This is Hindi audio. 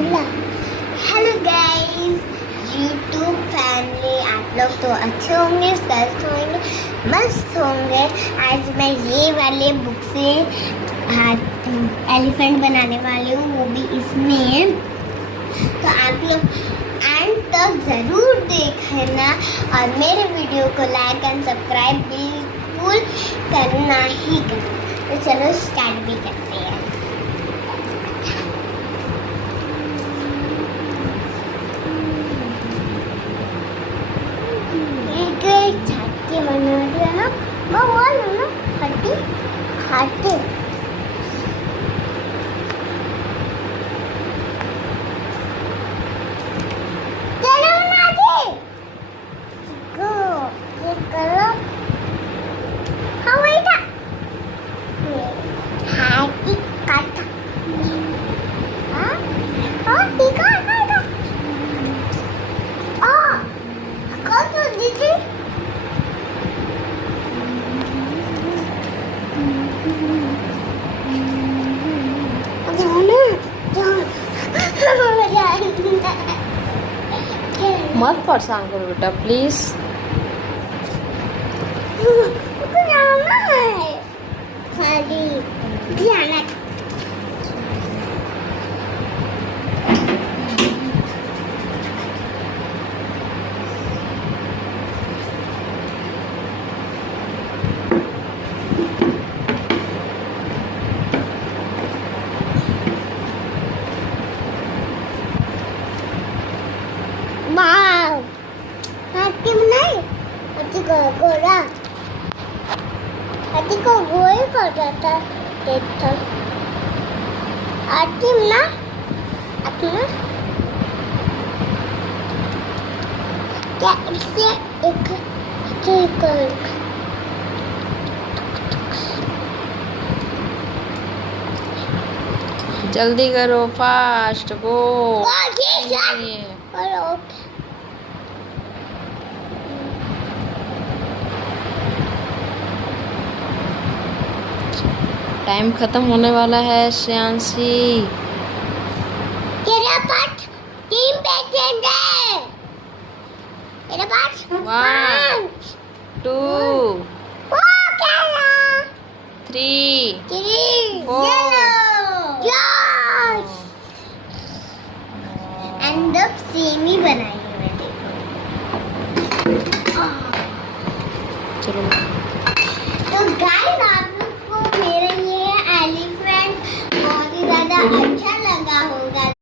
हेलो गाइस, यूट्यूब फैमिली, आप लोग तो अच्छे होंगे, स्वस्थ होंगे, मस्त होंगे। आज मैं ये वाले बुक से एलिफेंट बनाने वाली हूँ, वो भी इसमें। तो आप लोग एंड तक ज़रूर देखना और मेरे वीडियो को लाइक एंड सब्सक्राइब बिल्कुल करना ही करना। तो चलो स्टार्ट भी करते हैं। छाती बना दिया ना, वो बोल ना, हाथी हाथी। चलो ना दे गो, ये करो। हाँ वही था, हाथी काटा। हाँ हाथी काटा। कौन सा दीदी? मत परेशान करो बेटा प्लीज। जाना है खाली जाना। हाथी नहीं, हाथी को घोड़ा, हाथी को घोड़े पर जाता देखता। हाथी ना अपना क्या इससे एक जल्दी करो, फास्ट गो। टाइम खत्म होने वाला है श्रेयांशी। तेरे पास 3 पेशेंट है। तेरे पास 1 2 3 4 एंड अब सेमी बनाई है। चलो